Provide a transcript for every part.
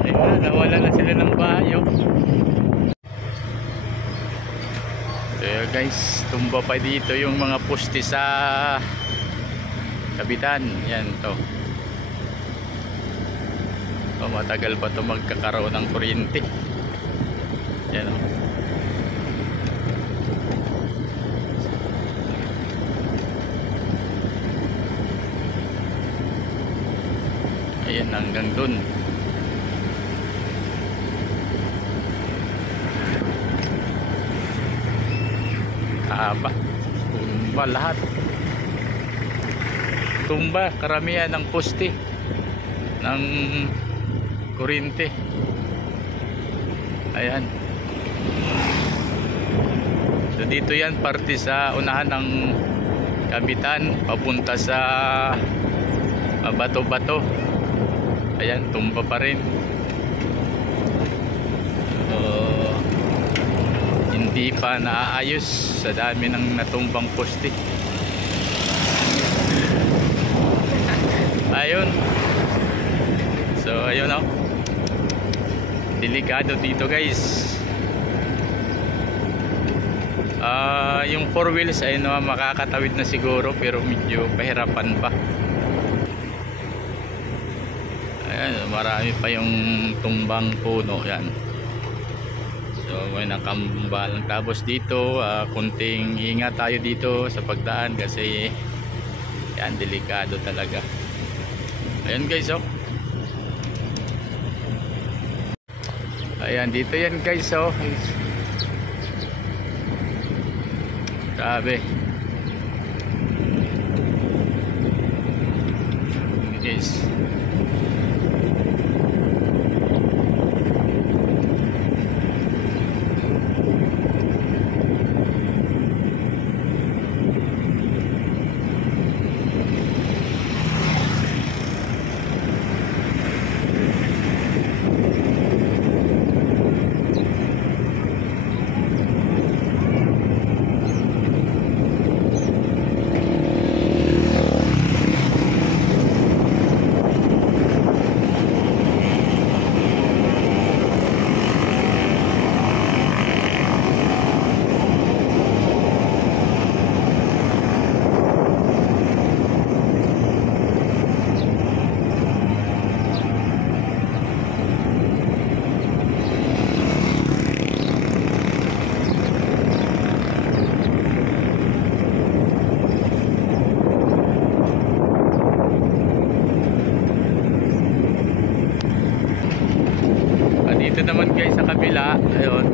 Ayun, nawala na sila ng bahay, oh. So guys, tumba pa dito yung mga poste sa kabitan. Yan to. So, matagal pa to magkakaroon ng kuryente. Yan, oh. Ayan, hanggang dun. Haba. Tumba lahat. Tumba, karamihan ng poste ng kuryente. Ayan. So dito yan, parte sa unahan ng kabitan, papunta sa bato-bato. Ayan, tumba pa rin. So, hindi pa naaayos sa dami ng natumbang poste. Ayun. So ayun, oh. Delikado dito, guys. Yung 4 wheels ay no, makakatawid na siguro, pero medyo pahirapan pa. Ayan, marami pa yung tumbang puno. Yan. So may nakambalang. Tapos dito, kunting ingat tayo dito sa pagdaan kasi yan, delikado talaga. Ayan, guys, oh. Ayan, dito yan, guys, oh. Grabe. Guys. Dito naman, guys, sa kabila, ayun.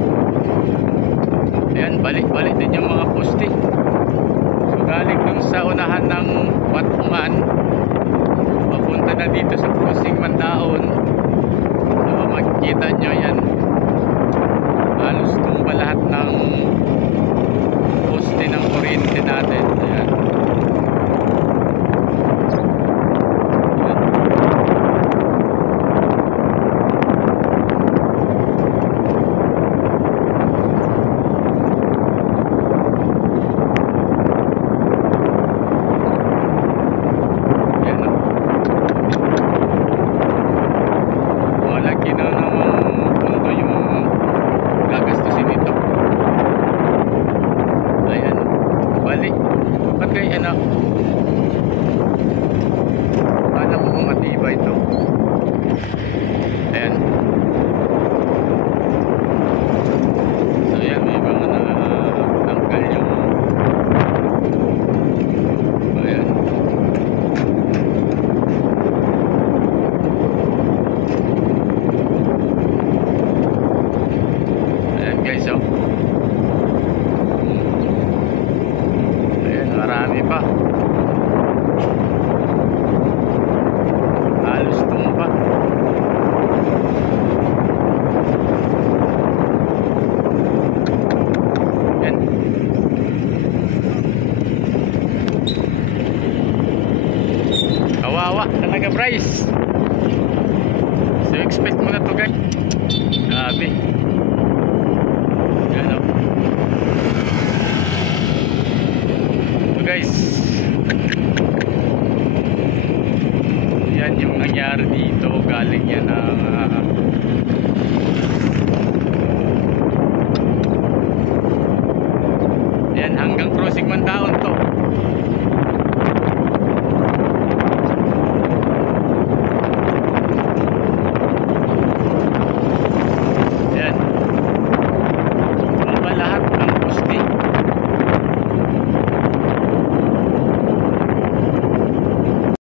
Ayan, balik-balik din yung mga poste. So galing dun sa unahan ng Watungan, papunta na dito sa crossing Mandaon. So makikita nyo yan, halos tumba lahat ng poste ng kuryente natin. Ayan. Ba't kayo ano? Paano ko kung matibay ito? Ayan. So yan, may mga natanggal yung ayan. Ayan, guys, oh. Marami pa. Halos tumba. Yan. Kawawa talaga, Bryce. So expect mo na to, guys. Grabe. Yan, oh. Guys, limang taon